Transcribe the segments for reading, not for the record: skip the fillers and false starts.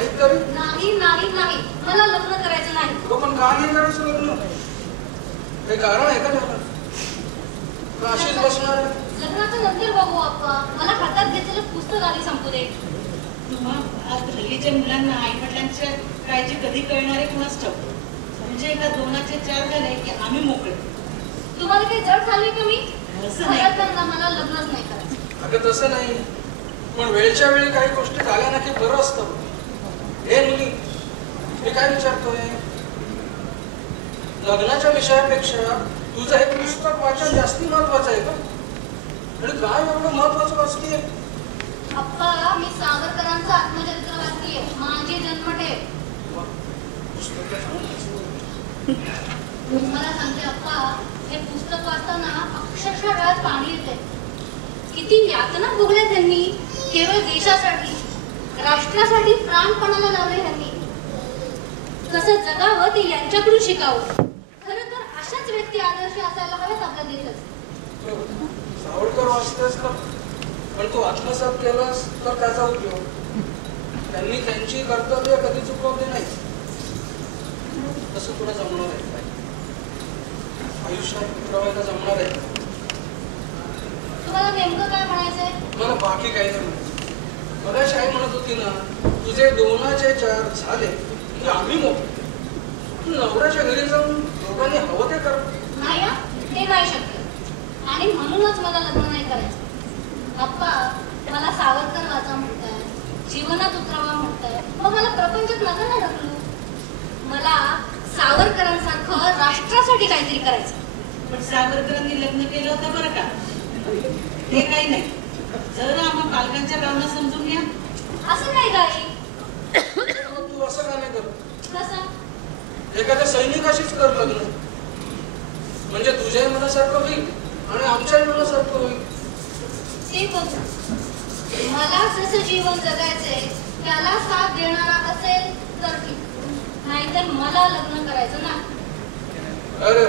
नाही तरी नाही नाही नाही, मला लग्न करायचं नाही. पण का नाही करायचं लग्न? काही कारण आहे का त्याला? अशीच बसणार? लग्नाचं नंतर बघू अप्पा, मला हातात घेतलेलं पुस्तक आधी संपू दे. आज हल्लीच्या मुलांना आई वडिलांच्या काळजी कधी कळणारे कुणाच ठाऊक. म्हणजे एका दोनाचे चार झाले की आम्ही मोकळे. तुम्हाला काही जड झाले का? मी असं नाही. मला लग्नच नाही करायचं. अगं तसं नाही, पण वेळच्या वेळी काही गोष्टी झाल्या ना की बरं असतं. हे मुली, मी काय विचारतोय, लग्नाच्या विषयापेक्षा तुझं हे पुस्तक वाचन जास्ती महत्वाचं आहे का? आणि काय एवढं महत्वाचं वाचतीये? अप्पा, मी सावरकरांचं आत्मचरित्र वाचतीये, माझे जन्मठेप. मला सांगते अप्पा, हे पुस्तक वाचताना अक्षरशः डोळ्यात पाणी येते. किती यातना भोगल्या त्यांनी, केवळ देशासाठी, राष्ट्रासाठी प्राणपणाला लावले त्यांनी. कसं जगावं ते यांच्याकडून शिकावं. खरं तर अशाच व्यक्ती आदर्श असायला हवेत आपल्या देशात. सावरकर वाचतेस का? पण तू आत्मसात केलास तर त्याचा उपयोग. त्यांनी त्यांची कर्तव्य कधी चुकवली नाही. तसं तुला जमणार आहे काय? आयुष्यात उतरवायला जमणार आहे? तुम्हाला नेमकं काय म्हणायचंय? मला बाकी काही नाही. मगाशी आई म्हणत होती ना, तुझे दोनाचे चार झाले की आम्ही मोठे. नवऱ्याच्या घरी जाऊन दोघांनी हवं ते कर. नाही, ते नाही शक्य. आणि म्हणूनच मला लग्न नाही करायचं. अप्पा, मला सावरकर वाचा म्हणताय, जीवनात उतरावा म्हणताय, मग मला प्रपंचात नका ना ढकलू. मला सावरकरांसारखं राष्ट्रासाठी काहीतरी करायचं. पण सावरकरांनी लग्न केलं होतं बरं का? हे काही नाही. जर आम्हा पालकांच्या भावना समजून घ्या. असं नाही गाई. तू असं का नाही करत? कसं? एखाद्या सैनिकाशीच कर लग्न. म्हणजे तुझ्याही मनासारखं होईल आणि आमच्याही मनासारखं होईल. ते बघू. मला जसं जीवन जगायचंय त्याला साथ देणारा असेल तर ठीक, नाहीतर मला लग्न करायचं ना. अरे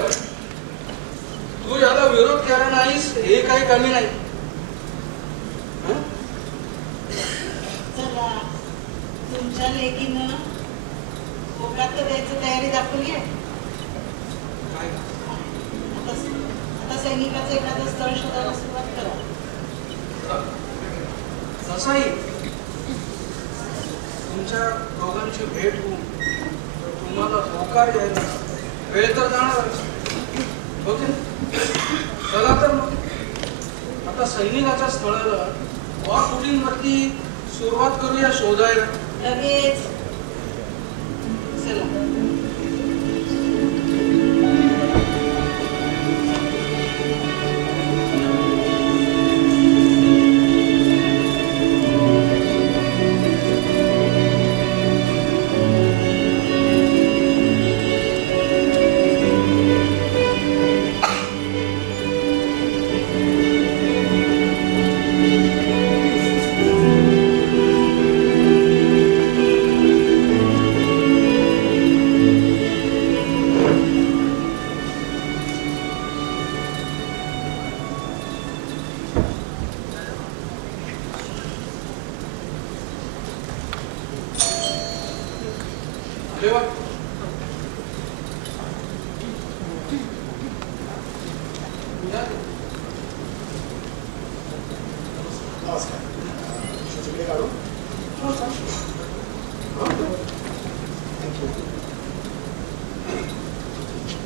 तू याला विरोध केला नाहीस हे काही कमी नाही. चला, तुमच्या लेकीनं कोकणात द्यायची तयारी दाखवली आहे. आता सैनिकाचं एखादं स्थळ शोधायला सुरुवात करा. तसाही तुमच्या दोघांची भेट होऊन तुम्हाला होकार यायला वेळ तर जाणार. ओके, चला तर मग आता सैनिकाच्या स्थळाला वाघपुटींवरती सुरुवात करूया शोधायला. लगेच चला.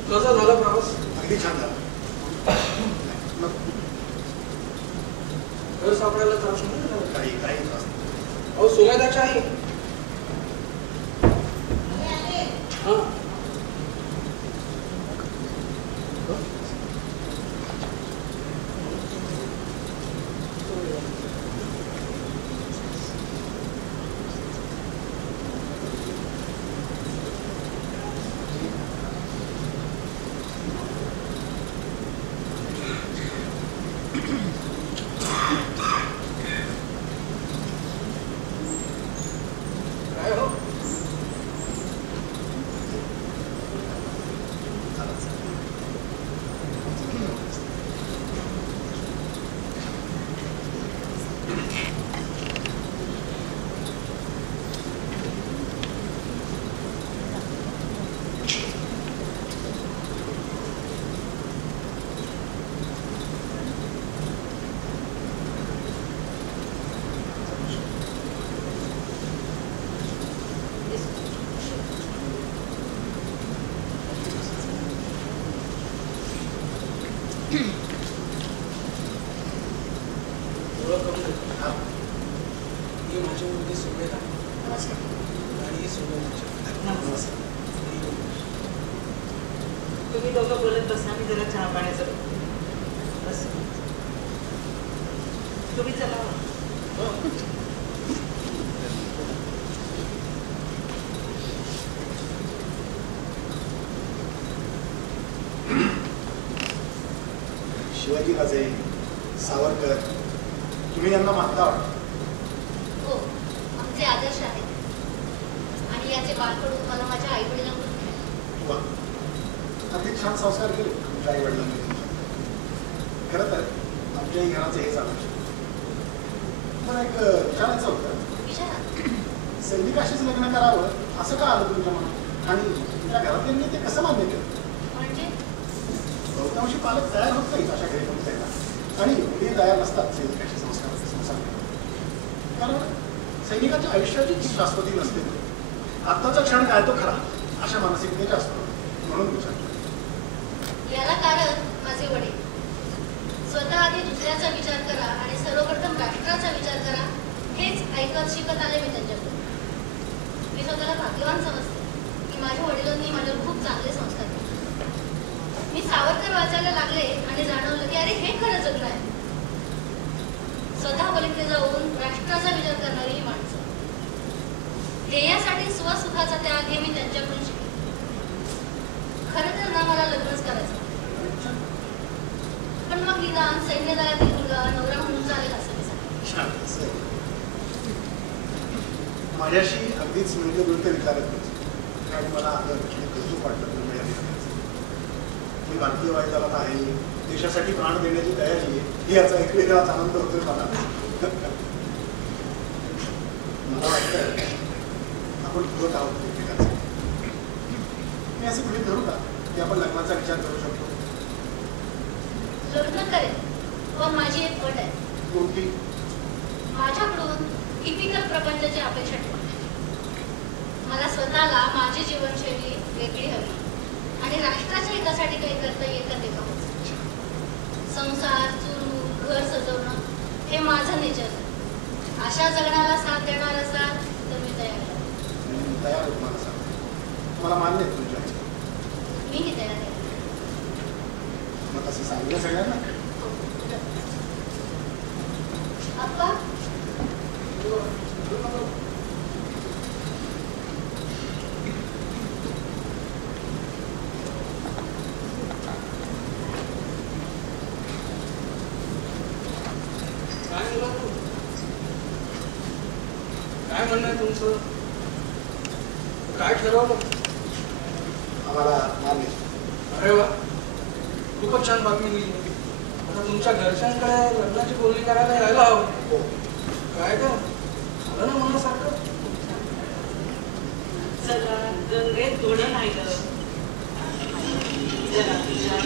कसा झाला प्रवास? अगदी छान झाला. घर सापडायला त्रास नाही? काही त्रास नाही. अहो सुमेधाच्या आई. हा ओळख करून देतो. हा. ही माझी मुलगी सुमेधा नमस्कार. आणि ही सुमेधा. नमस्कार. तुम्ही दोघं बोलत बसा, मी जरा चहा पाण्याचं बस. तुम्ही चला. शिवाजीराजे, सावरकर, तुम्ही यांना मानता वाटतं? हो, आमचे आदर्श आहेत आणि याचे बाळकडून मला माझ्या आई वडिलांकडून मिळाले. वा, अगदी छान संस्कार केले तुमच्या आई वडिलांनी. खरं तर आमच्याही घराचं हेच आदर्श. मला एक विचारायचं होतं, विचारा. सैनिकाशीच लग्न करावं असं का आलं तुमच्या मनात? आणि तुमच्या घरातल्यांनी ते कसं मान्य केलं? म्हणजे बहुतांशी पालक तयार होत नाहीत अशा घरी पोहोचायला, आणि मुली तयार नसतात सैनिकाचे संस्कार करायला. कारण सैनिकाच्या आयुष्याची जी शाश्वती नसते, आत्ताचा क्षण काय तो खरा अशा मानसिकतेचा असतो. म्हणून विचारतो. याला कारण माझे वडील. स्वतः आधी दुसऱ्याचा विचार करा आणि सर्वप्रथम राष्ट्राचा विचार करा, हेच ऐकत शिकत आले मी त्यांच्याकडून. मी स्वतःला भाग्यवान समजते की माझ्या वडिलांनी माझ्यावर खूप चांगले संस्कार केले. मी सावरकर वाचायला लागले आणि जाणवलं की अरे हे खरं जगणं आहे. स्वतः पलीकडे जाऊन राष्ट्राचा विचार करणारी ही माणसं. ध्येयासाठी स्वसुखाचा त्याग हे मी त्यांच्याकडून शिकले. खरं तर ना मला लग्नच करायचं, पण मग निदान सैन्यदलातील मुलगा नवरा म्हणून चालेल असं मी सांगितलं. माझ्याशी अगदीच मिळते विचारत होते आणि मला आदर कौतुक वाटलं तुम्ही या विचाराचं. मी भारतीय वायुदलात आहे, देशासाठी प्राण देण्याची तयारी आहे, ही याचा एक वेगळाच आनंद होतोय मला. मला वाटतं आपण पूरक आहोत एकमेकांचे. मी असं कुठे धरू का की आपण लग्नाचा विचार करू शकतो? लग्न करेल, पण माझी एक अट आहे. कोणती? माझ्याकडून टिपिकल प्रपंचाची अपेक्षा ठेवा. मला स्वतःला माझी जीवनशैली वेगळी हवी आणि राष्ट्राच्या हितासाठी काही करता येत का ते पाहूच. संसार, चूल, घर सजवणं हे माझं नेचर आहे. अशा जगण्याला साथ देणार असाल तर मी तयार आहे. तयार होत मला सांग. मला मान्य आहे तुमच्या ह्याच्यात. मीही तयार आहे. मग तसं सांगितलं सगळ्यांना. अप्पा, काय मुलं तू? काय म्हणणं आहे तुमचं? काय ठरवलं? आम्हाला मान्य. अरे वा, खूपच छान बातमी दिली. आता तुमच्या घरच्यांकडे लग्नाची बोलणी करायला यायला हवं. हो. काय का झालं ना मनासारखं? चला, गंगेत थोडं राहिलं. जरा तुझ्या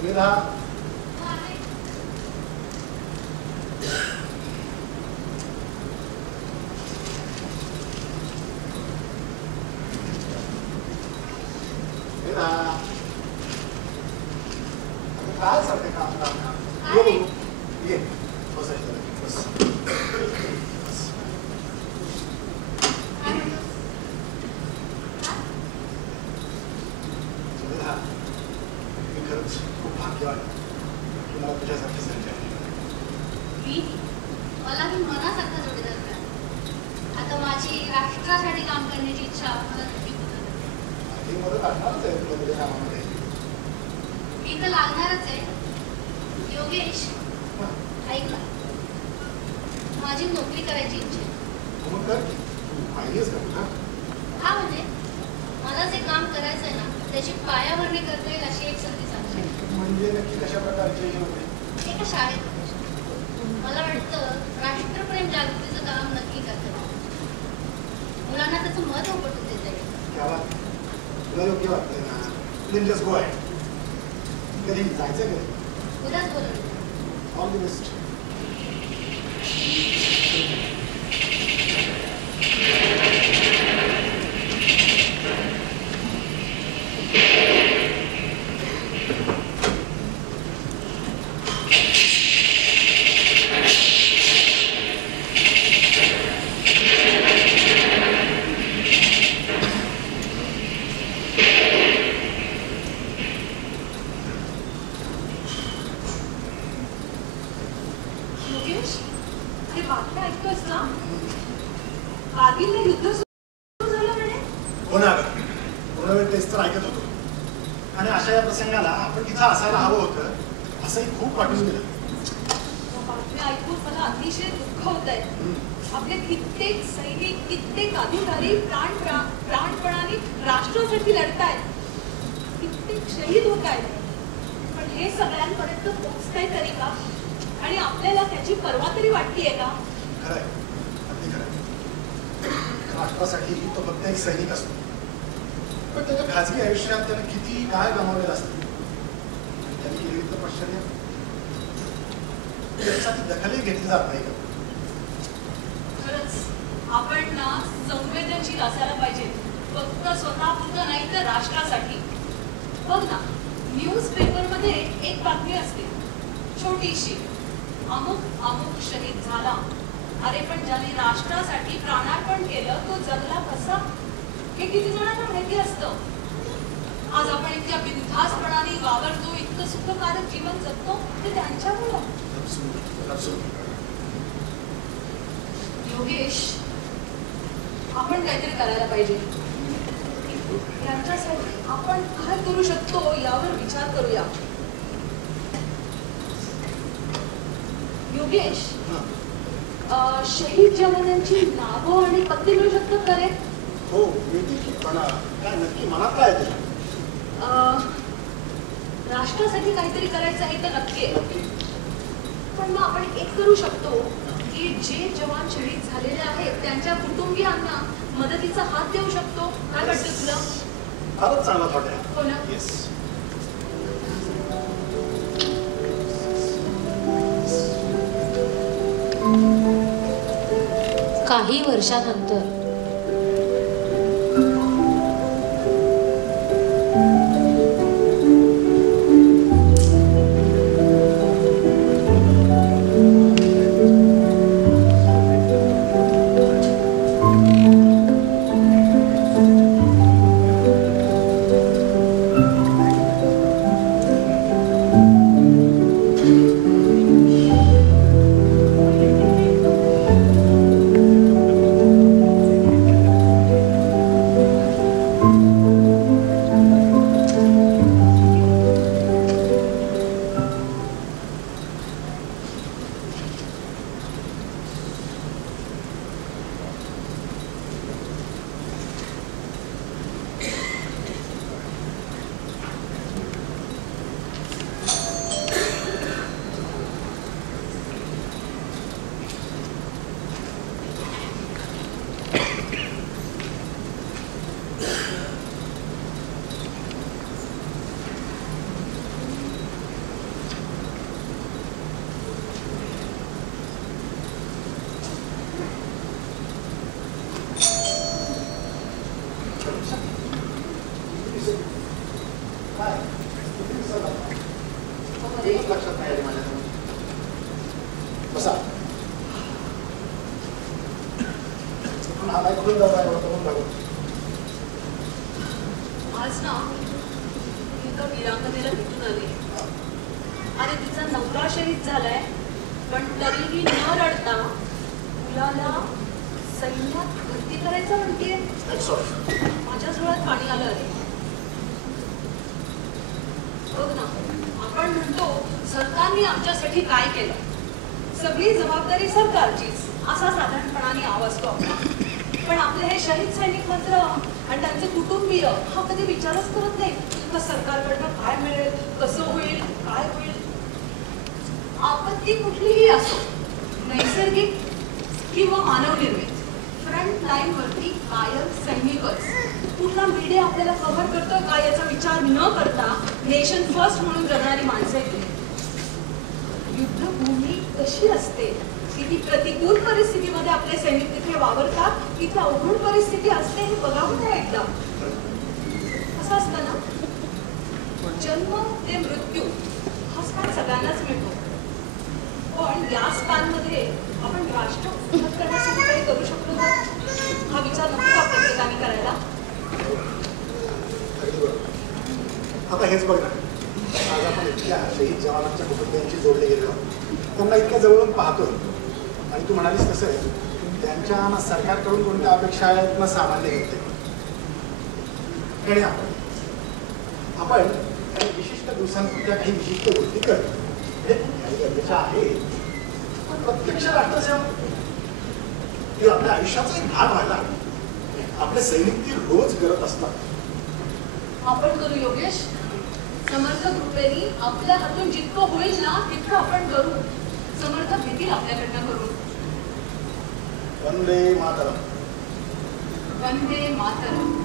सुविधा काय चालते काम काम काम ये बघू. ये बसायचं बस. बस. सुरेखा, मी खरंच खूप भाग्यवान आहे की मला तुझ्यासारखी संधी मिळाली. मलाही मनासारखा जोडीदार मिळाला. आता माझी राष्ट्रासाठी काम करण्याची इच्छा मला नक्की होत ही मदत असणारच आहे तुला तुझ्या कामामध्ये. मी तर लागणारच आहे. योगेश, ऐक ना, माझी नोकरी करायची इच्छा आहे. मग कर की तू पाहिजेच का ना. हा म्हणजे मला जे काम करायचं आहे ना त्याची पायाभरणी करता येईल अशी एक संधी चालली आहे. म्हणजे नक्की कशा प्रकारची नोकरी. एका शाळेत मला वाटतं राष्ट्रप्रेम जागृतीचं काम नक्की करतं. मुलांना त्याचं महत्व पटून देता येईल. क्या बात. तुला योग्य वाटतंय ना. Then just go ahead. कधी जायचं कधी. उद्याच बोलवलं. All the best. योगेश, हे बातम्या ऐकतोस ना? कारगिलला युद्ध सुरू झालं म्हणे. हो ना गं. पूर्ण वेळ तेच तर ऐकत होतो. आणि अशा या प्रसंगाला आपण तिथं असायला हवं होतं असंही खूप वाटून गेलं. या बातम्या ऐकून मला अतिशय दुःख होत आहे. आपले कित्येक सैनिक, कित्येक अधिकारी प्राणपणाने राष्ट्रासाठी लढतायत. कित्येक शहीद होत आहेत. पण हे सगळ्यांपर्यंत पोहोचतंय तरी का? आणि आपल्याला त्याची पर्वा तरी वाटतेय का? खरंय, अगदी खरंय. राष्ट्रासाठी तो फक्त एक सैनिक असतो, पण त्याच्या खाजगी आयुष्यात त्याने किती काय गमावलेलं असतं. त्यांनी केलेली तपश्चर्या त्यासाठी दखलही घेतली जात नाही का? खरंच आपण ना संवेदनशील असायला पाहिजे. फक्त स्वतःपुरतं नाही तर राष्ट्रासाठी. बघ ना, न्यूज पेपरमध्ये एक बातमी असते छोटीशी, अमुक अमुक शहीद झाला. अरे पण ज्याने राष्ट्रासाठी प्राणार्पण केलं तो जगला कसा हे किती जणांना माहिती असतं. आज आपण इतक्या बिनधास्तपणाने वावरतो, इतकं सुखकारक जीवन जगतो ते त्यांच्यामुळं. योगेश, आपण काहीतरी करायला पाहिजे. यांच्यासाठी आपण काय करू शकतो यावर विचार करूया. योगेश, शहीद जवानांची नावं आणि पत्ते मिळू शकतात का रे? हो मिळतील की, पण काय नक्की मनात काय आहे राष्ट्रासाठी काहीतरी करायचं आहे तर नक्की आहे. पण मग आपण एक करू शकतो की जे जवान शहीद झालेले आहेत त्यांच्या कुटुंबियांना मदतीचा हात देऊ शकतो. काय वाटतं तुला? फारच चांगला थॉट आहे. हो ना? येस. काही वर्षानंतर गोष्ट लक्षात नाही आली माझ्या. बसा. हा काय करून जाऊ आहे बघून बघू. आज ना एका वीरांगनेला भेटून आले आणि तिचा नवरा शहीद झालाय, पण तरीही न रडता मुलाला सैन्यात भरती करायचं म्हणतेय. माझ्याच डोळ्यात पाणी आलं. अरे बघ ना, आपण म्हणतो सरकारने आमच्यासाठी काय केलं, सगळी जबाबदारी सरकारचीच असा साधारणपणाने आवाज असतो आपला. पण आपले हे शहीद सैनिक मात्र आणि त्यांचे कुटुंबीय हा कधी विचारच करत नाही का सरकारकडनं काय मिळेल, कसं होईल, काय होईल. आपत्ती कुठलीही असो, नैसर्गिक किंवा मानवनिर्मित, फ्रंट लाईन वरती कायम सैनिकच. कुठला मीडिया आपल्याला कव्हर करतो का याचा विचार न करता नेशन फर्स्ट म्हणून जगणारी माणसं आहेत. युद्धभूमी कशी असते, किती प्रतिकूल परिस्थितीमध्ये आपले सैनिक तिथे वावरतात, किती अवघड परिस्थिती असते हे बघावं नाही एकदा. असं असतं ना, जन्म ते मृत्यू हा स्पॅन सगळ्यांनाच मिळतो, पण या स्पॅनमध्ये आपण राष्ट्र उन्नत करण्यासाठी काही करू शकतो का हा विचार नको का प्रत्येकाने करायला. आता हेच बघ ना, आज आपण इतक्या शहीद जवानांच्या कुटुंबियांशी जोडले गेलो, त्यांना इतक्या जवळून पाहतोय. आणि तू म्हणालीस तसं आहे, त्यांच्या सरकारकडून कोणत्या अपेक्षा आहेत ना सामान्य घेते. आणि आपण काही विशिष्ट दिवसांपुरत्या काही विशिष्ट गोष्टी करतो, काही गरजेच्या आहेत. पण प्रत्यक्ष राष्ट्रसेवा हे आपल्या आयुष्याचा एक भाग व्हायला आपले सैनिक ती रोज करत असतात. आपण करू योगेश. समर्थ कृपेने आपल्या हातून जितकं होईल ना तितकं आपण करू. समर्थ घेतील आपल्याकडनं करून. वंदे मातरम. वंदे मातरम.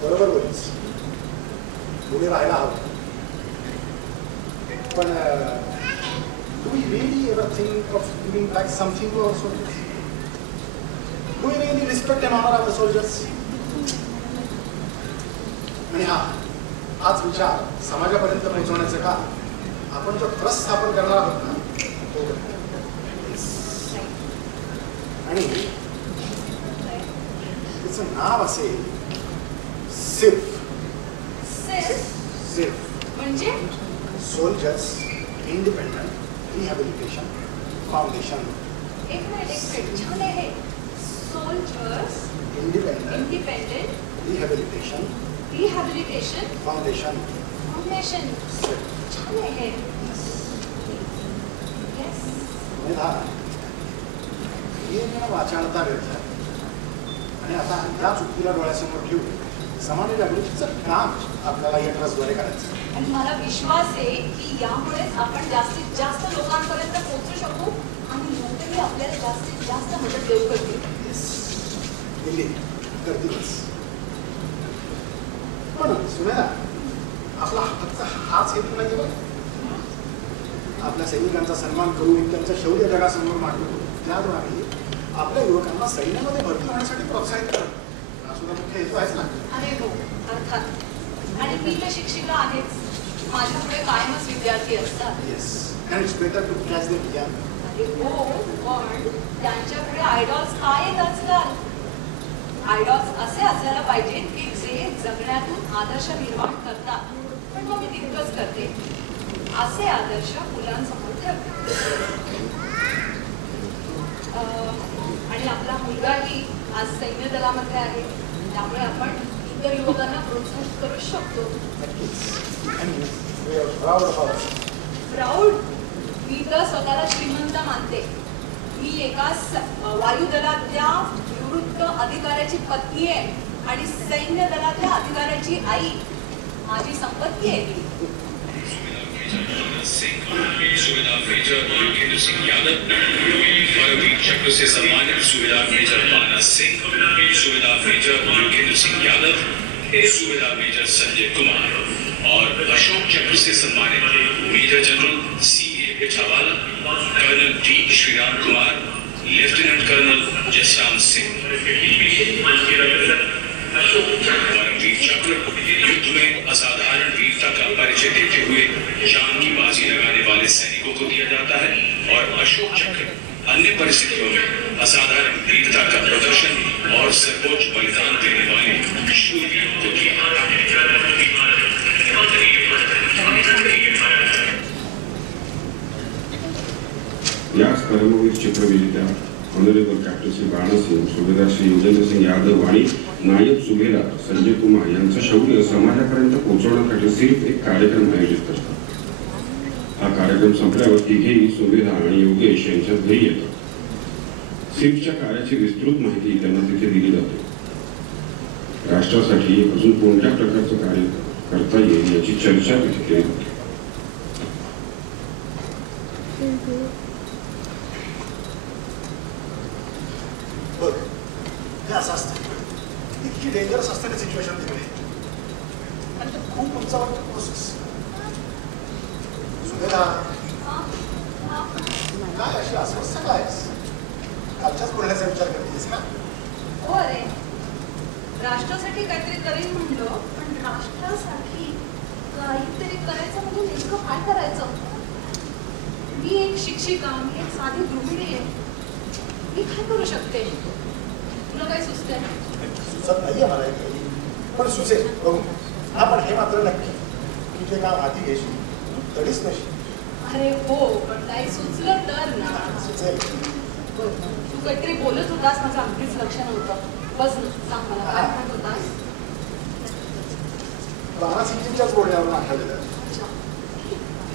बरोबर बोलीस, पुढे राहायला हवं. पण do we really ever think of giving back something to our soldiers? Do we really respect and honor our soldiers? आणि हाच विचार समाजापर्यंत पोहोचवण्याचं का आपण जो ट्रस्ट स्थापन करणार आहोत ना तो. आणि तिचं नाव असेल सिर्फ. म्हणजे सोल्जर्स इंडिपेंडंट रिहॅबिलिटेशन फाउंडेशन. एक मिनिट छान आहे. Soldiers independent rehabilitation foundation. छान आहे. हे मला वाचाणता वेळ झाला आणि आता या चुकीला डोळ्यासमोर ठेवून समाज जागृतीचं काम आपल्याला या ट्रस्टद्वारे करायचं. आणि मला विश्वास आहे की यामुळेच आपण जास्तीत जास्त लोकांपर्यंत पोहोचू शकू आणि लोकही आपल्याला जास्तीत जास्त मदत देऊ करतील. करतीलच. पण सुनेला आपला फक्त हाच हेतू नाही बघ. आपल्या सैनिकांचा सन्मान करून त्यांच्या शौर्य जगासमोर मांडून त्याद्वारे आपल्या युवकांना सैन्यामध्ये भरती होण्यासाठी प्रोत्साहित करणं हा सुद्धा मुख्य हेतू आहेच ना. अरे हो, अर्थात. आणि मी तर शिक्षिका आहेच. माझ्यापुढे कायमच विद्यार्थी असतात. Yes, and it's better to catch them young. अरे हो, पण त्यांच्यापुढे आयडॉल्स काय आहेत आजकाल? आयडॉल्स असे असायला पाहिजेत की जे जगण्यातून आदर्श निर्माण करतात. पण मग मी तितकंच करते. असे आदर्श मुलांसमोर ठेवते. आणि आपला मुलगाही आज सैन्य दलामध्ये आहे, त्यामुळे आपण इतर युवकांना प्रोत्साहित करू शकतो. प्राऊड? मी तर स्वतःला श्रीमंत मानते. मी एका वायुदलातल्या निवृत्त अधिकाऱ्याची पत्नी आहे आणि सैन्य दलातल्या अधिकाऱ्याची आई. माझी संपत्ती आहे ती. सुबेदार मेजर योगेंद्र सिंह यादव, परमवीर चक्र से सम्मानित Subedar major Bana Singh, Subedar major Yogendra Singh Yadav, Subedar major Sanjay Kumar और अशोक चक्र से सम्मानित major general C.A. Pichhawala, colonel D. Shriram Kumar, lieutenant colonel Jasram Singh. Param Vir Chakra युद्ध में असाधारण वीरता का परिचय देते हुए जान की बाजी लगाने वाले सैनिकों को दिया जाता है और अशोक चक्र अन्य परिस्थितियों में असाधारण वीरता का प्रदर्शन और सर्वोच्च बलिदान देने वाले शूरवीरों को दिया जाता है। याच परमवीर चक्र विजेत्या ऑनरेबल कॅप्टन श्री बाणा सिंह, सुभेदार श्री योगेंद्र सिंह यादव आणि नायब सुभेदार संजय कुमार यांचं शौर्य समाजापर्यंत पोहोचवण्यासाठी सिर्फ एक कार्यक्रम आयोजित करतात. हा कार्यक्रम संपल्यावर तिघेही सुभेदार आणि योगेश यांच्यात घरी येतात. सिर्फच्या कार्याची विस्तृत माहिती त्यांना तिथे दिली जाते. राष्ट्रासाठी अजून कोणत्या प्रकारचं कार्य करता येईल याची चर्चा तिथे केली जाते. बघ, हे असं असतं. इतकी डेंजरस असते ना सिच्युएशन तिकडे, आणि ते खूप उंचावरची प्रोसेस. सुनेला काय अशी अस्वस्थ काय कालच्याच बोलण्याचा विचार करतेस ना? हो रे, राष्ट्रासाठी काहीतरी करेन म्हणलं, पण राष्ट्रासाठी काहीतरी करायचं म्हणजे नेमकं काय करायचं? मी एक शिक्षिका, मी एक साधी गृहिणी आहे. मी काय करू शकते? तुला काय सुचतंय? सुचत नाहीये मला, पण सुचेल बघू. हा, पण हे मात्र नक्की की जे काम हाती घेशील तरीच नशी. अरे हो, पण काही सुचलं तर ना. सुचेल. तू काहीतरी बोलत होतास, माझं अगदीच लक्ष नव्हतं. बस ना, सांग मला काय म्हणत होतास? बाणा सिंगच्याच बोलण्यावरून आठवलेलं.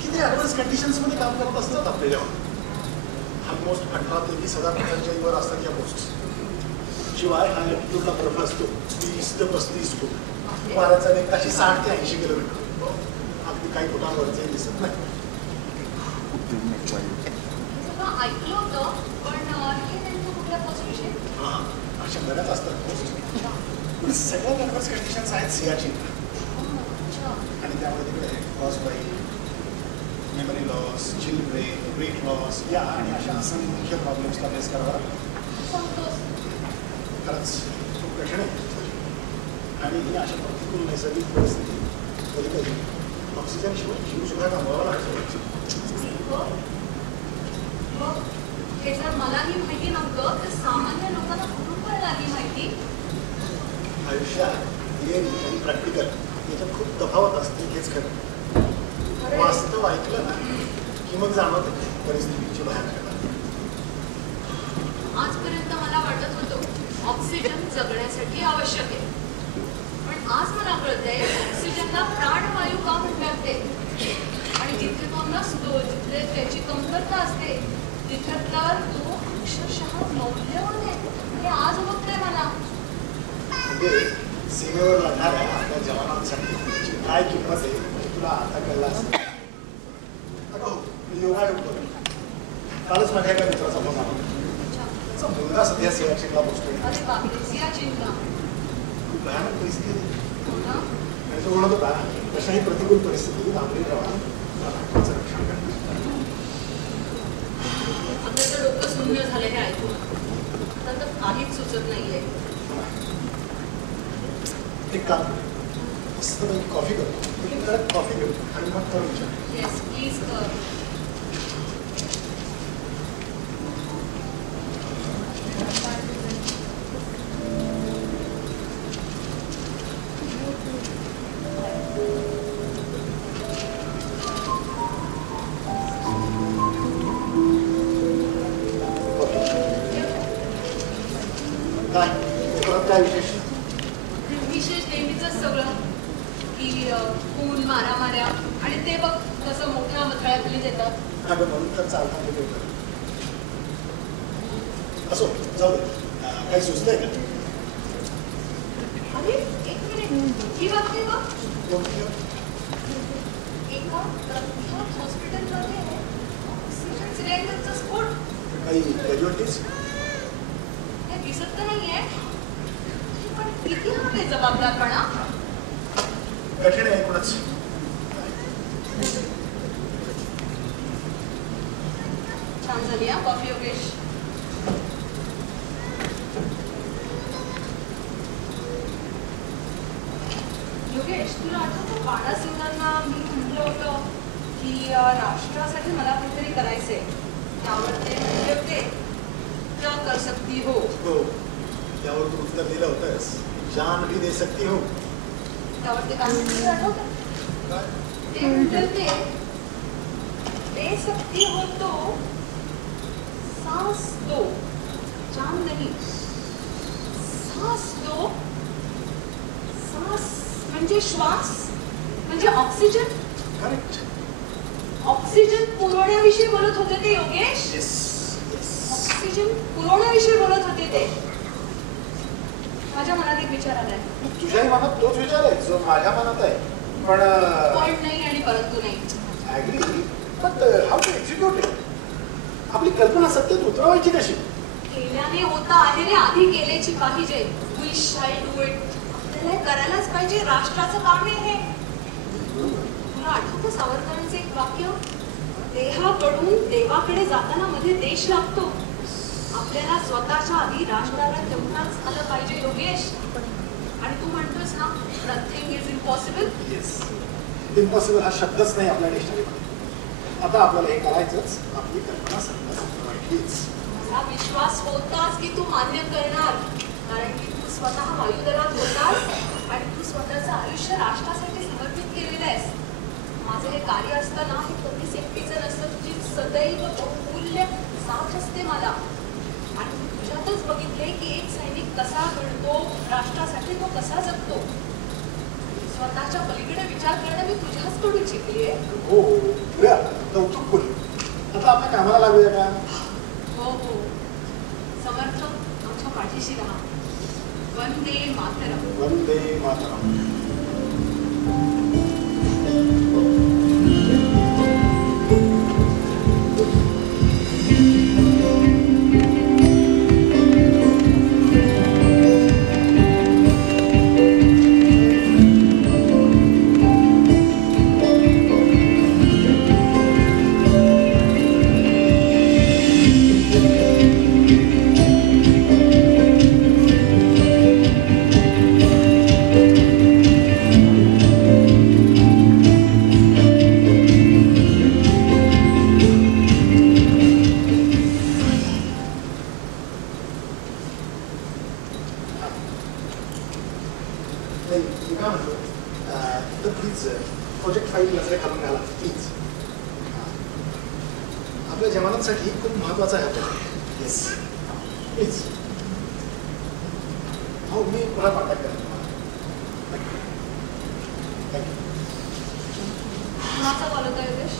किती ॲडव्हान्स कंडिशन्समध्ये काम करत असतात आपल्याला. ऑलमोस्ट 18 ते 20,000 वर असतात या पोस्ट. शिवाय हा लॅटिट्यूडला बर्फ असतो 20 ते 35 फूट. वाऱ्याचा वेग अशी 60 ते 80 किलोमीटर. अगदी काही फुटांवरचे दिसत नाही. ऐकलं होतं, पण हे नेमकं कुठल्या पोस्टविषयी? हां, अशा बऱ्याच असतात पोस्ट. सगळ्यात ॲडव्हान्स कंडिशन्स आहेत सियाचीनला. आणि त्यामध्ये तिकडे loss bite, memory loss, children, weight loss या आणि अशा असंख्य प्रॉब्लेम्सला फेस करावा लागतो. खरंच खूप कठीण आहे. आणि ही अशा प्रतिकूल नैसर्गिक परिस्थिती कधी कधी ऑक्सिजनशिवाय जीवसुद्धा थांबवावा लागतो. हे जर मलाही माहिती नव्हतं तर सामान्य लोकांना कुठून कळणार ही माहिती? आयुष्यात थिअरी आणि प्रॅक्टिकल याच्यात खूप तफावत असते, हेच खरं. वास्तव ऐकलं ना की मग जाणवतं परिस्थितीची बाहेर. आजपर्यंत मला वाटत होतं ऑक्सिजन जगण्यासाठी आवश्यक आहे, पण आज मला कळतंय ऑक्सिजनला प्राणवायू का म्हणतात ते. आणि जिथे तो नसतो, जिथे त्याची कमतरता असते, तिथे तर तो अक्षरशः मौल्यवान आहे. हे आज बघतंय मला. म्हणजे सीमेवर लढणाऱ्या आता कळला असं. अगं योगायोग बघ, कालच माझ्या एका मित्राचा फोन आला. त्याचा मुलगा सध्या सियाचीनला पोहोचतोय. अरे बापरे, सियाचीनला खूप भयानक परिस्थिती. हो ना. आणि तो म्हणत होता कशाही प्रतिकूल परिस्थितीत आपली जवान राष्ट्राचं रक्षण करतात. आपलं तर डोकं शून्य झालं हे ऐकून. आता तर काहीच सुचत नाहीये. एक काम मस्त कॉफी करतो, कॉफी करतो आणि मग तो विचार. येस प्लीज कर. काय विशेष? विशेष नेहमीच सगळं की खून मारामाऱ्या आणि ते बघ कसं मोठ्या मथळ्याखाली देतात. अगं म्हणून तर चालणार नाही. असो जाऊ दे. काही सुचतंय का? अरे एक मिनिट, ही बातमी बघ. कोणती? एका प्रख्यात हॉस्पिटलमध्ये ऑक्सिजन सिलेंडरचा स्फोट. काही कॅज्युअलिटीज? हे दिसत तर नाहीये, पण किती हा काही जबाबदारपणा. कठीण आहे एकूणच. छान झाली हा कॉफी योगेश. योगेश, तुला आठवतं बाणासिंगांना मी म्हटलं होतं की राष्ट्रासाठी मला काहीतरी करायचंय. त्यावर ते म्हटले होते क्या कर सकती हो. हो, त्यावर तू उत्तर दिलं होतंस, जान भी दे सकती हो. त्यावर ते काय म्हटलं आठवतं? काय? ते म्हटले होते दे सकती हो तो सांस दो, जान नहीं. सांस दो, सांस म्हणजे श्वास म्हणजे ऑक्सिजन. करेक्ट. ऑक्सिजन पुरवण्याविषयी बोलत होते ते योगेश. येस. ऑक्सिजन पुरवण्याविषयी बोलत होते ते. माझ्या मनात एक विचार आलाय. तुझ्याही मनात तोच विचार आहे जो माझ्या मनात आहे. पण पॉइंट नाही आणि परंतु नाही. Agree, but how to execute it? आपली कल्पना सत्यात उतरवायची कशी? केल्याने होता आहे रे, आधी केल्याची पाहिजे. We shall do it. आपल्याला हे करायलाच पाहिजे. राष्ट्राचं काम आहे हे. तुला आठवतं सावरकरांचं एक वाक्य, देहाकडून देवाकडे जाताना मध्ये देश लागतो. आपल्याला स्वतःच्या आधी राष्ट्राला ठेवूनच आलं पाहिजे योगेश. आणि तू म्हणतोस ना nothing is impossible. Yes, impossible हा शब्दच नाही आपल्या डिक्शनरीमध्ये. आता आपल्याला हे करायचंच, आपली कल्पना सत्यात उतरवायचीच. मला विश्वास होताच की तू मान्य करणार, कारण की तू स्वतः वायुदलात होतास आणि तू स्वतःचं आयुष्य राष्ट्रासाठी समर्पित केलेलं आहेस. माझं हे कार्य असताना हे कधीच एकटीचं नसतं. तुझी सदैव बहुमूल्य साथ असते मला. आणि मी तुझ्यातच बघितले की एक सैनिक कसा घडतो, राष्ट्रासाठी तो कसा जगतो. स्वतःच्या पलीकडे विचार करणं मी तुझ्याचकडून शिकलीये. हो, बघा कौतुक बोलू. आता आपण कामाला लागूया का? हो हो, समर्थ आमच्या पाठीशी राहा. वंदे मातरम. वंदे मातरम. प्रोजेक्ट फाईल नजरे खालून घाला प्लीज. आपल्या जवानांसाठी खूप महत्वाचं आहे आपल्याला. Yes please. हो, मी पुन्हा कॉन्टॅक्ट करेन तुम्हाला. थँक्यू. कुणाचा कॉल होता योगेश?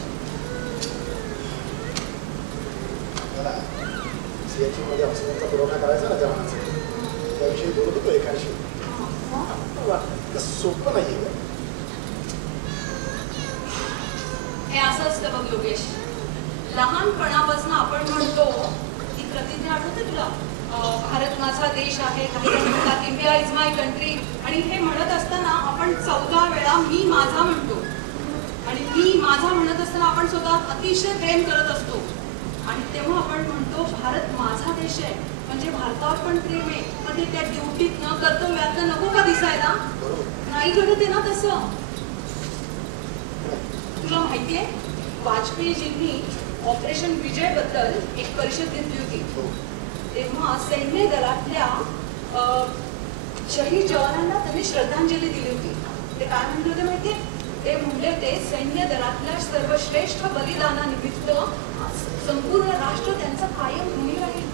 मला सीएचओमध्ये ऑक्सिजनचा पुरवठा करायचा ना जवानांसाठी, त्याविषयी बोलत होतो एकाशी. सोपं नाही आहे. हे असं असतं बघ योगेश, लहानपणापासून आपण म्हणतो ती प्रतिज्ञा आठवते तुला, भारत माझा देश आहे, काही जण म्हणतात इंडिया इज माय कंट्री, आणि हे म्हणत असताना आपण 14 वेळा मी माझा म्हणतो, आणि मी माझा म्हणत असताना आपण स्वतः अतिशय प्रेम करत असतो, आणि तेव्हा आपण म्हणतो भारत माझा देश आहे म्हणजे भारतावर पण प्रेम आहे, पण ते त्या ड्युटीत न कर्तव्यातनं नको का दिसायला? नाही घडत आहे ना तसं. तुला माहितीये वाजपेयीजींनी ऑपरेशन विजय बद्दल एक परिषद घेतली होती, तेव्हा सैन्य दलातल्या शहीद जवानांना त्यांनी श्रद्धांजली दिली होती. ते काय म्हणले होते माहितीये? ते म्हणले होते सैन्य दलातल्या सर्वश्रेष्ठ बलिदानानिमित्त संपूर्ण राष्ट्र त्यांचा कायम ऋणी राहील.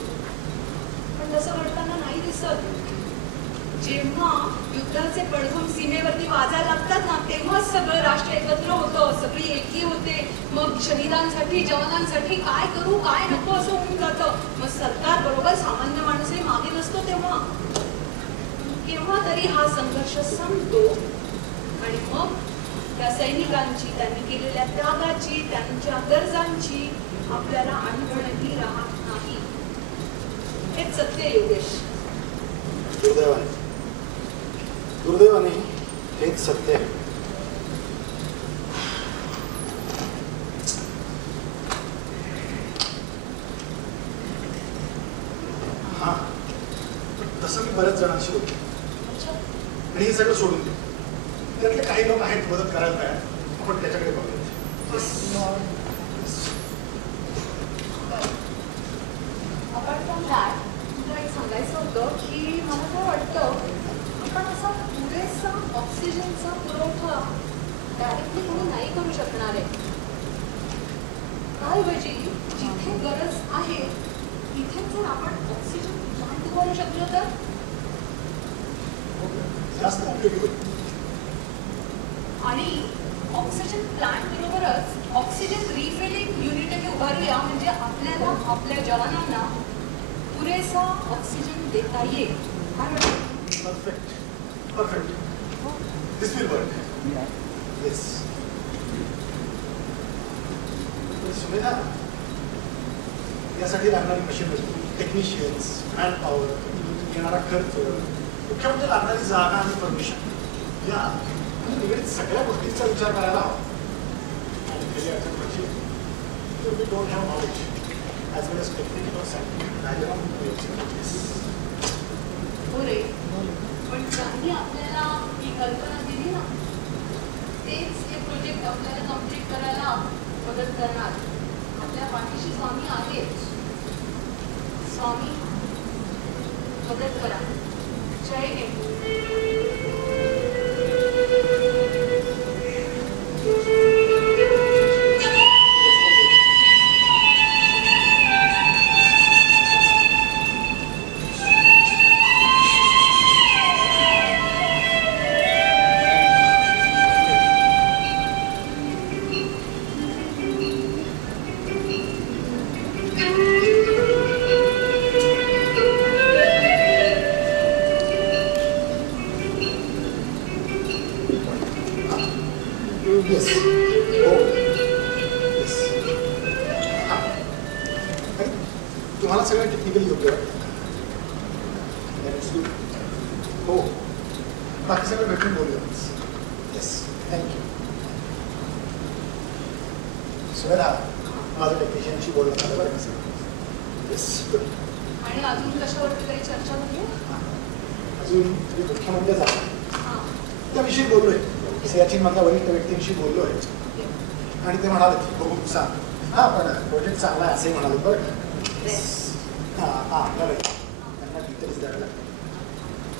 पण तसं घडताना नाही दिसत. जेव्हा युद्धाचे पडघम सीमेवरती वाजायला लागतात ना, तेव्हाच सगळं राष्ट्र एकत्र होतं, सगळी एकी होते. मग शहीदांसाठी जवानांसाठी काय करू काय नको असं होऊन जातं. मग सरकार बरोबर सामान्य माणूसही मागे नसतो. केव्हा तरी हा संघर्ष संपतो आणि मग त्या सैनिकांची, त्यांनी केलेल्या त्यागाची, त्यांच्या गरजांची आपल्याला आठवणही राहत नाही. हेच सत्य योगेश. दुर्दैवाने हेच सत्य आहे. हा, तसं मी बऱ्याच जणांशी होतो आणि हे सगळं सोडून देऊ. त्यातले काही लोक आहेत मदत करायला तयार, आपण त्याच्याकडे बघूया. तुला एक सांगायचं होतं की मला काय वाटतं आपण असा पुरेसा ऑक्सिजनचा पुरवठा डायरेक्टली कोणी नाही करू शकणार आहे. त्याऐवजी जिथे गरज आहे तिथे जर आपण ऑक्सिजन प्लांट करू शकलो तर जास्त उपयोगी होईल. आणि ऑक्सिजन प्लांट बरोबरच ऑक्सिजन रिफिलिंग युनिटही उभारूया, म्हणजे आपल्याला आपल्या जवानांना पुरेसा ऑक्सिजन देता येईल. काय म्हणतो? Perfect. Perfect. This will work. Yes. Sumedha, यासाठी लागणारी मशीनरी, टेक्निशियन्स, मॅन पॉवर, येणारा खर्च, मुख्य म्हणजे लागणारी जागा आणि परमिशन, या निगडीत सगळ्या गोष्टींचा विचार करायला हवा. We don't have knowledge as well as technical or scientific background. हो रे, पण ज्यांनी आपल्याला ही कल्पना दिली ना, तेच हे प्रोजेक्ट आपल्याला कम्प्लीट करायला मदत करणार. आपल्या पाठीशी स्वामी आहेत. स्वामी मदत करा. जय हिंद. तुम्हाला सगळं टेक्निकली योग्य वाटतं? हो, बाकी सगळं भेटून बोलूया. Yes, thank you. सुमेधा, माझं टेक्निशियनशी बोलणं झालं बरं का सर? Yes, good. आणि अजून कशावरती काही चर्चा होती? अजून तुम्ही मुख्य म्हणजे झालं त्याविषयी बोललोय, सियाचीनमधल्या वरिष्ठ व्यक्तींशी बोललोय आणि ते म्हणाले की बघू सांग. हां, पण प्रोजेक्ट चांगला आहे असंही म्हणाले बरं का? हां, आपल्याला त्यांना डिटेल्स द्यावे लागतात.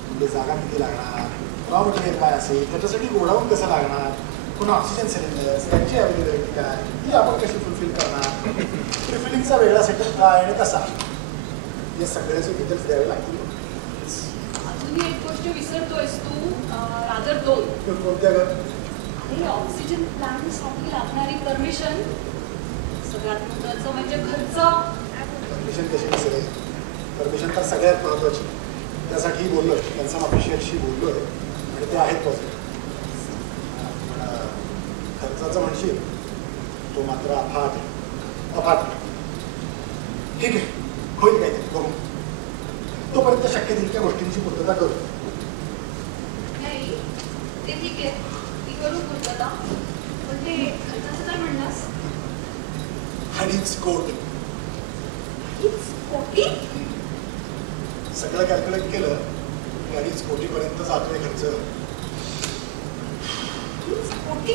म्हणजे जागा किती लागणार, रॉ मटेरियल काय असेल, त्याच्यासाठी गोडाऊन कसं लागणार, पुन्हा ऑक्सिजन सिलेंडर्स, त्यांची अवेलेबिलिटी काय, ती आपण कशी फुलफिल करणार, रिफिलिंगचा वेगळा सेटअप काय आणि कसा, हे सगळ्याचे डिटेल्स द्यावे लागतील. अजूनही एक गोष्ट विसरतोयस तू, रादर 2. कोणत्या ग? आणि ऑक्सिजन प्लांटसाठी लागणारी परमिशन. सगळ्यात महत्त्वाचं म्हणजे खर्च. परमिशन कशी असेल? परमिशन तर सगळ्यात महत्त्वाची. त्यासाठी बोललो आहे, त्यांचा ऑफिशियलशी बोललो आहे आणि ते आहेत पॉझिटिव्ह. खर्चाचं म्हणशील तो मात्र अफाट अफाट. ठीक आहे, होईल काहीतरी बघू. तोपर्यंत शक्य तितक्या गोष्टींची पूर्तता करू. नाही ते ठीक आहे, ती करू पूर्तता. पण ते खर्चाचं काय म्हणलास? अडीच कोटी. कोटी? सगळं कॅल्क्युलेट केलं की 2.5 कोटीपर्यंत जातोय खर्च. कोटी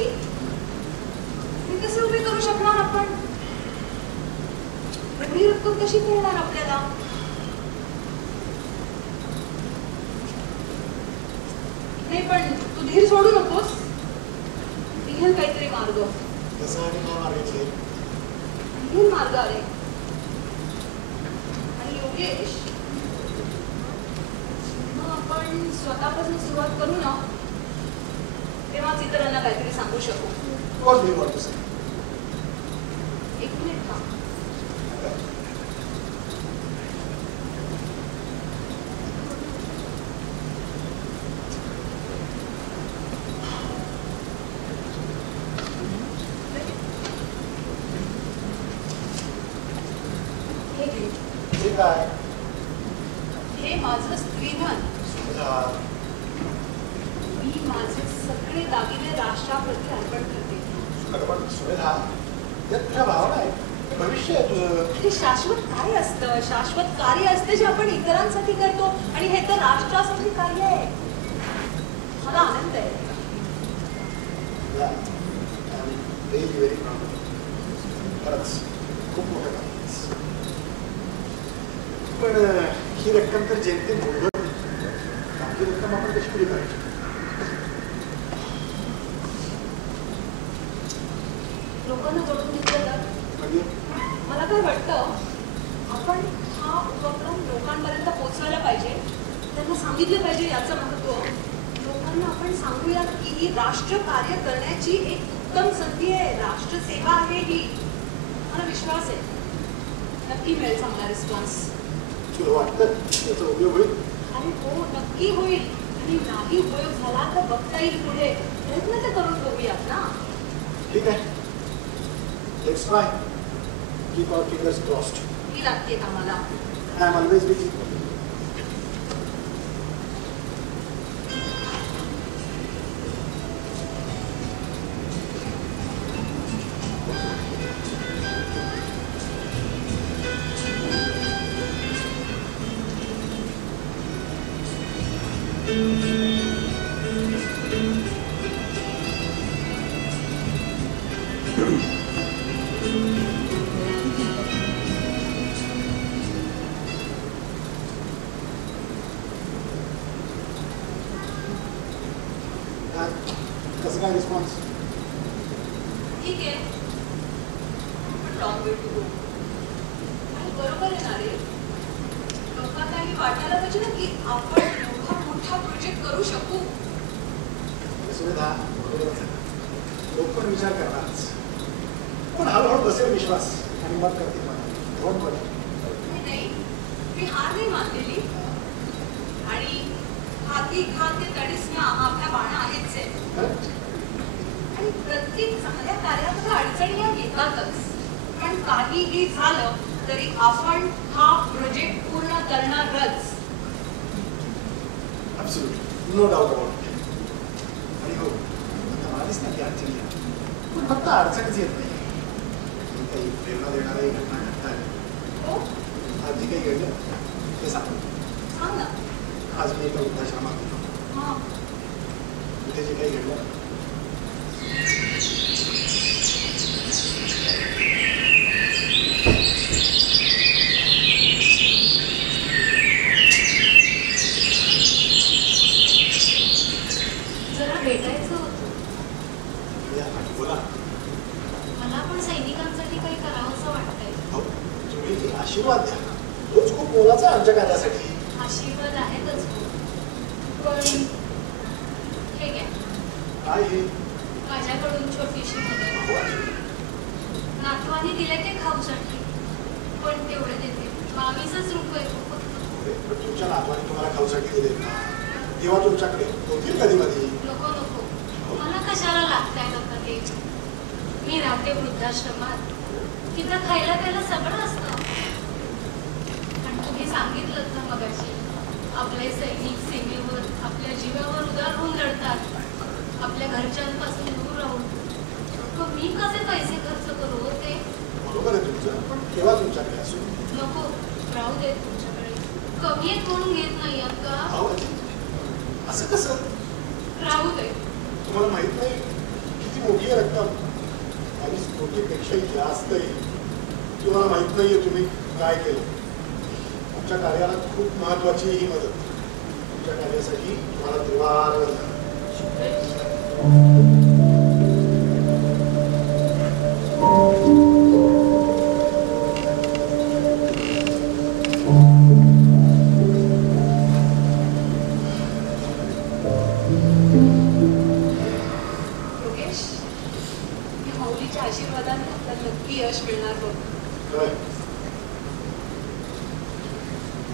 हे कसे उभे करू शकणार आपण? एवढी रक्कम कशी मिळणार आपल्याला? नाही पण तू धीर सोडू नकोस. निघेल काहीतरी मार्ग. तसं आणि मार्गाचे निघेल मार्ग आले. आणि योगेश, मग आपण स्वतःपासून सुरुवात करू ना, तेव्हाच इतरांना काहीतरी सांगू शकू. तोच मी वाटतो सर. एक मिनिट का? हे काय? हे माझं स्त्रीधन. मी माझे सगळे दागिने राष्ट्राप्रती अर्पण करते. पण सुरेधा, यात तुझ्या भावना आहे, भविष्य आहे तुझं. हे शाश्वत कार्य असतं. शाश्वत कार्य असते जे आपण इतरांसाठी करतो, आणि हे तर राष्ट्रासाठी कार्य आहे. मला आनंद आहे. Very very proud. खरंच खूप मोठं काम. पण ही रक्कम तर जेमतेम बोलत नाही. बाकी रक्कम आपण कशी पुरी करायची? लोकांना जोडून घेतलं तर म्हणजे मला काय वाटतं, आपण हा उपक्रम लोकांपर्यंत पोहोचवायला पाहिजे. त्यांना सांगितलं पाहिजे याचं महत्त्व. लोकांना आपण सांगूया की ही राष्ट्र कार्य करण्याची एक उत्तम संधी आहे. राष्ट्रसेवा आहे ही. मला विश्वास आहे नक्की मिळेल चांगला रिस्पॉन्स. तुला वाटतं याचा उपयोग होईल? आणि हो, नक्की होईल. आणि नाही उपयोग झाला तर बघता येईल पुढे. प्रयत्न तर करून बघूयात ना. ठीक आहे, let's try. Keep our fingers crossed. ही लागते कामाला. I am always busy. कसं काय रिस्पॉन्स? ठीक आहे, पण लॉंग वे टू गो. आणि बरोबर आहे ना रे, लोकांनाही वाटायला पाहिजे ना की आपण एवढा मोठा प्रोजेक्ट करू शकू. सुविधा लोक पण विचार करणारच, पण हळूहळू बसेल विश्वास आणि मग करतील मला दोन पण. नाही, मी हार नाही मानलेली. आणि हाती खाते तडीस ना आपल्या बाणा आहेच आहे. आणि प्रत्येक चांगल्या कार्यात अडचणी या येतातच. पण काहीही झालं तरी आपण हा प्रोजेक्ट पूर्ण करणारच. Absolutely, no doubt about it. आणि हो, आता मला दिसणार की अडचणी आहेत, पण फक्त अडचणीच येत नाही. काही प्रेरणा देणारी घटना घडतात. हो, आज जे काही घडलं ते सांगतो. सांग ना. आज मी एका वृद्धाश्रमात गेलो. हां, तिथे जे काही घडलं जरा भेटायचं होतं. बोला. मला पण सैनिकांसाठी काही करावंसं वाटतंय. हो, तुम्ही आशीर्वाद द्या. तोच खूप मोलाचा आहे आमच्या कार्यासाठी. आशीर्वाद आहेतच हो. पण हे घ्या, काय हे? माझ्याकडून छोटीशी मदत. नातवानी दिले ते खाऊसाठी, पण तेवढे देते 22 रुपये फक्त. पण तुमच्या नातवाने तुम्हाला खाऊसाठी दिले ना, तेव्हा तुमच्याकडे होतील कधी कधी. नको नको, मला कशाला लागताय नका ते. मी राहते वृद्धाश्रमात. तिथं खायला प्यायला सगळं असतं. पण तुम्ही सांगितलं ना मगाशी, आपले सैनिक सीमेवर आपल्या जीवावर उदार होऊन लढतात, आपल्या घरच्यांपासून दूर राहून. मग मी कसे पैसे खर्च करू होते? बरोबर आहे तुमचं, पण केव्हा तुमच्याकडे असू नको, राहू देत तुमच्याकडे. कमी आहेत म्हणून घेत नाही का? असं कसं? राहू दे. तुम्हाला माहित नाही किती मोठी आहे रक्कम, आणि कोटीपेक्षाही जास्त आहे. तुम्हाला माहित नाहीये तुम्ही काय केलं. तुमच्या कार्याला खूप महत्वाची ही मदत. तुमच्या कार्यासाठी मला द्वार वंदन. आशीर्वादाने आपल्याला नक्की यश मिळणार बघ.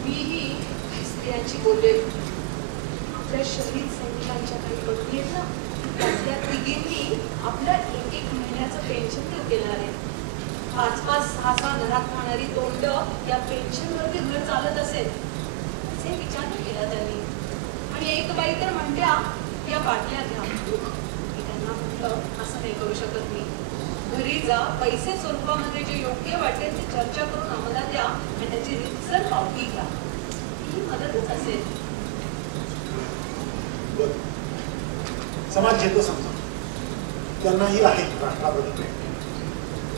मीही स्त्रियांची बोलले. आपल्या शहीद सैनिकांच्या काही बघती आहेत ना, त्यातल्या तिघींनी आपल्या 1-1 महिन्याचं पेन्शन देऊ केलं आहे. 5-5, 6-6 घरात राहणारी तोंड या पेन्शनवरती घर चालत असेल असे विचार केला त्यांनी. आणि एक बाई तर म्हणत्या, या बाटल्या घ्या. मी त्यांना म्हटलं, असं नाही करू शकत मी. घरी जा, पैसे स्वरूपामध्ये जे योग्य वाटेल ते चर्चा करून आम्हाला द्या आणि त्याची रितसर पावती घ्या. ही मदतच असेल. समाज घेतो समजा, त्यांनाही आहे राष्ट्राबद्दल प्रेम.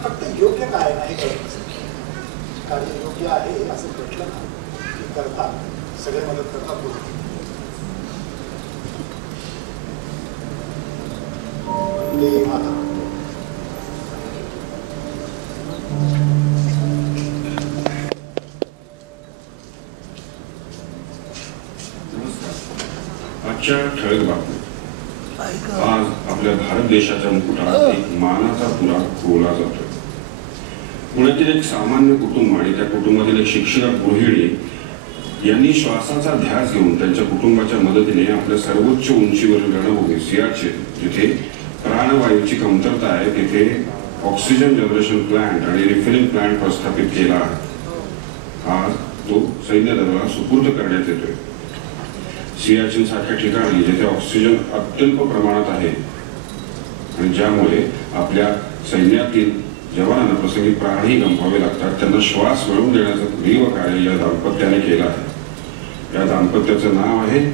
फक्त योग्य काय नाही कळत नसतं. कार्य योग्य आहे असं म्हटलं ना की करतात, सगळे मदत करतात. वंदे मातरम्. आजच्या ठळक बातम्या. आज आपल्या भारत देशाच्या मुकुटात एक मानाचा तुरा रोवला जातोय. पुण्यातील एक सामान्य कुटुंब आणि त्या कुटुंबातील एक शिक्षिका गृहिणी यांनी श्वासाचा ध्यास घेऊन त्यांच्या कुटुंबाच्या मदतीने आपल्या सर्वोच्च उंचीवरील रणभूमी सियाचीन, जिथे प्राणवायूची कमतरता आहे, तिथे ऑक्सिजन जनरेशन प्लांट आणि रिफिलिंग प्लांट प्रस्थापित केला आहे. आज तो सैन्य दलाला सुपूर्द करण्यात येतोय. सियाचीन सारख्या ठिकाणी जिथे ऑक्सिजन अत्यल्प प्रमाणात आहे आणि ज्यामुळे आपल्या सैन्यातील जवानांना प्रसंगी प्राणही गमवावे लागतात, त्यांना श्वास मिळवून देण्याचं तीव्र कार्य या दाम्पत्याने केलं आहे. या दाम्पत्याचं नाव आहे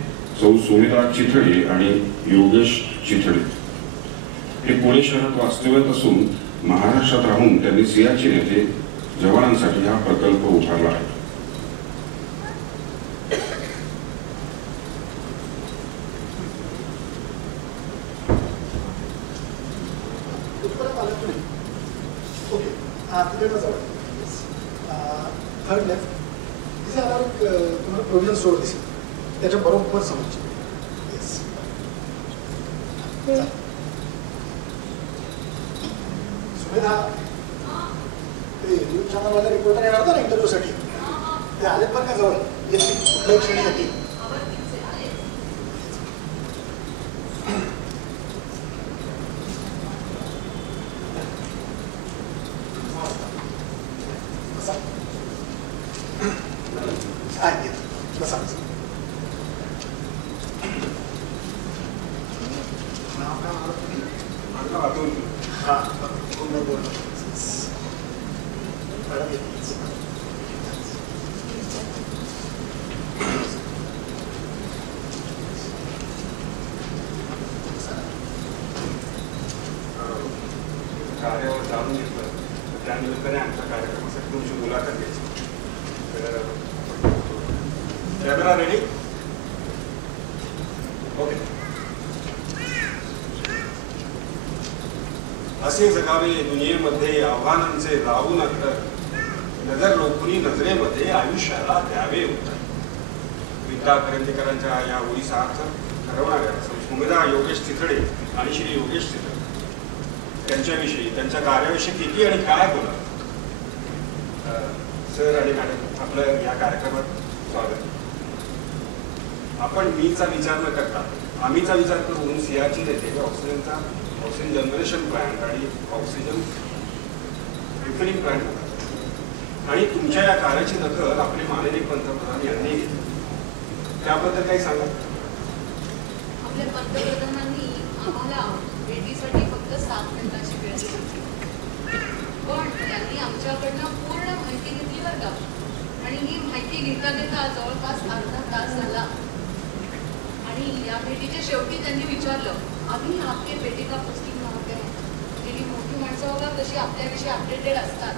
सौ सुमिता चिथडे आणि योगेश चिथडे. हे पुणे शहरात वास्तव्यात असून महाराष्ट्रात राहून त्यांनी सियाचीन येथे जवानांसाठी हा प्रकल्प उभारला आहे. थर्ड लेफ्ट तिथे आल्यावर तुम्हाला प्रोव्हिजन स्टोअर दिसेल, त्याच्या बरोबर समोरची. येस, सुमेधा, ते न्यूज चॅनलवाले रिपोर्टर येणार होता ना इंटरव्ह्यूसाठी, ते आलेत बरं का जवळ. येते कुठल्याही क्षणी येते. कार्यावर जाणून घेतलं तर त्यानिमित्ताने आमच्या कार्यक्रमासाठी तुमची मुलाखत घ्यायची. Camera ready? ओके. असे जगावे दुनियेमध्ये आव्हानांचे राहून अत्तर, नजर रोखुनी नजरेमध्ये आयुष्याला द्यावे उत्तर. विद्या करंदीकरांच्या या ओळीचा अर्थ ठरवणाऱ्या सुमेधा योगेश चिथडे आणि श्री योगेश चिथडे त्यांच्याविषयी, त्यांच्या कार्याविषयी किती आणि काय बोला. सर आणि मॅडम, आपलं या कार्यक्रमात स्वागत. आपण मीचा विचार न करता आम्हीचा विचार करून सियाचीन येथे ऑक्सिजनचा ऑक्सिजन जनरेशन प्लांट आणि ऑक्सिजन रिफिलिंग प्लांट होता आणि तुमच्या या कार्याची दखल आपले माननीय पंतप्रधान यांनी घेतली. त्याबद्दल काही सांगा. आपल्या पंतप्रधानांनी आम्हाला भेटीसाठी फक्त 7 मिनिटाची वेळ दिली, पण त्यांनी आमच्याकडनं पूर्ण माहिती घेतली बरं का. आणि ही माहिती घेता घेता जवळपास अर्धा तास झाला. आणि या भेटीच्या शेवटी त्यांनी विचारलं, अभी आपके बेटे का पोस्टिंग कहाँ पे है. गेली मोठी माणसं बघा कशी आपल्याविषयी अपडेटेड असतात.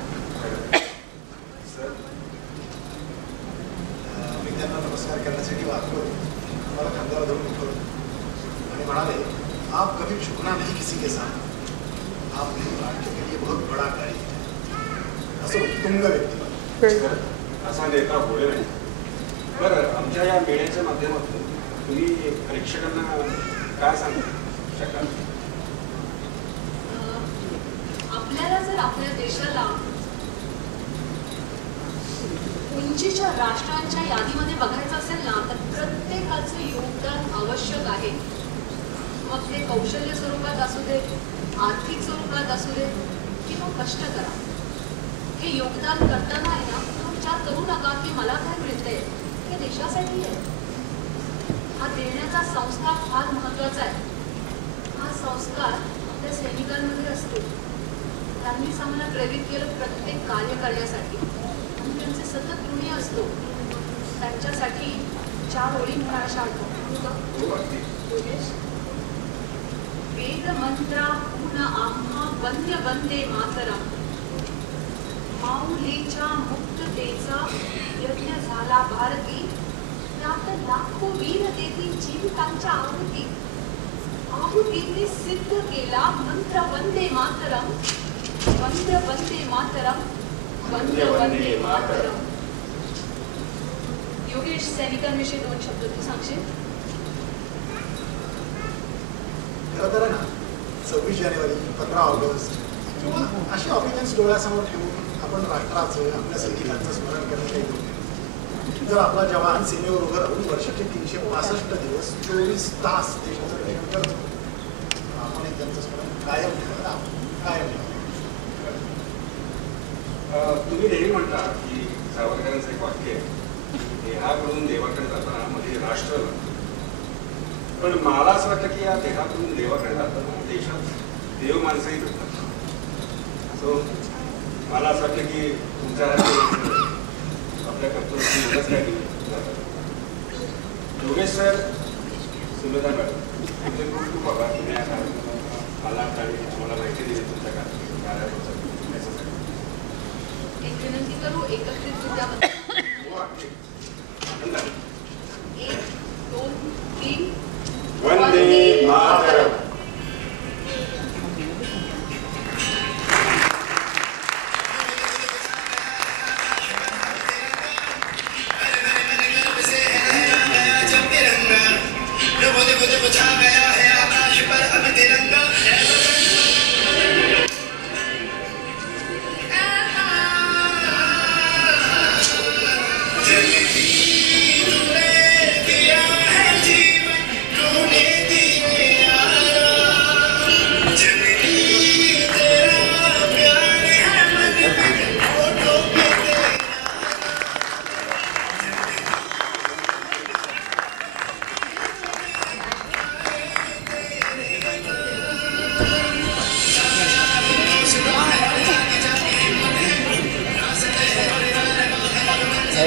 मी त्यांना नमस्कार करण्यासाठी वागलो, मला खांद्यावर धरून उठवलं आणि म्हणाले, आप कभी झुकना नहीं किसी के साथ, आपने राज्य के लिए बहुत बड़ा कार्य किया. असं उत्तुंग व्यक्तिमत्व. असा नेता होणे नाही. बरं, आमच्या या मेळ्याच्या माध्यमातून तुम्ही प्रेक्षकांना काय सांगू शकाल? आपल्याला जर आपल्या देशाला उंचीच्या राष्ट्रांच्या यादीमध्ये बघायचं असेल ना, तर प्रत्येकाचं योगदान आवश्यक आहे. मग ते कौशल्य स्वरूपात असू दे, आर्थिक स्वरूपात असू दे किंवा कष्ट करा. हे योगदान करताना आहे ना, विचार करू नका की मला काय मिळतंय, हे देशासाठी आहे. हा देण्याचा संस्कार फार महत्वाचा आहे. हा संस्कार आपल्या सैनिकांमध्ये असतो. त्यांनीच आम्हाला प्रेरित केलं प्रत्येक कार्य करण्यासाठी. आम्ही त्यांचे सतत ऋणी असतो. त्यांच्यासाठी 4 ओळी म्हणायला आठवतो. वेद मंत्राहून आम्हा वंद्य वंदे मातरम. माऊलीच्या मुक्ततेचा यज्ञ झाला भारती. त्यात लाखो वीर देती जीवितांच्या आहुती. आहुतीने सिद्ध केला मंत्र वंदे मातरम. वंद्य वंदे मातरम, वंद्य वंदे मातरम. योगेश, सैनिकांविषयी 2 शब्द तू सांगशील? खरं तर ना, 26 जानेवारी, 15 ऑगस्ट किंवा अशी ऑकेजन्स डोळ्यासमोर ठेवून आपण राष्ट्राचं, आपल्या सैनिकांचं स्मरण करणं काही योग्य नाही. जर आपला जवान सीमेवर उभं राहून वर्षाचे 365 दिवस 24 तास देशाचं रक्षण करतो, आपण त्यांचं स्मरण कायम ठेवत आहोत. कायम ठेवत. तुम्ही नेहमी म्हणता की सावरकरांचं एक वाक्य आहे, देहाकडून देवाकडे जाताना मध्ये राष्ट्र लागतं. पण मला असं वाटतं की या देहाकडून देवाकडे जाताना देशात देव माणसंही भेटतात. सो मला असं वाटतं की तुमच्या आपल्या कर्तव्याची एवढंच काय दिलं. योगेश सर, सुमेधा मॅडम, तुमचे खूप खूप आभार. तुम्ही मला आम्हाला माहिती दिली तुमच्या कार्याबद्दल. एक विनंती करू एकत्रितरित्या. 1, 2, 3. वंदे मातरम.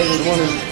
Good morning.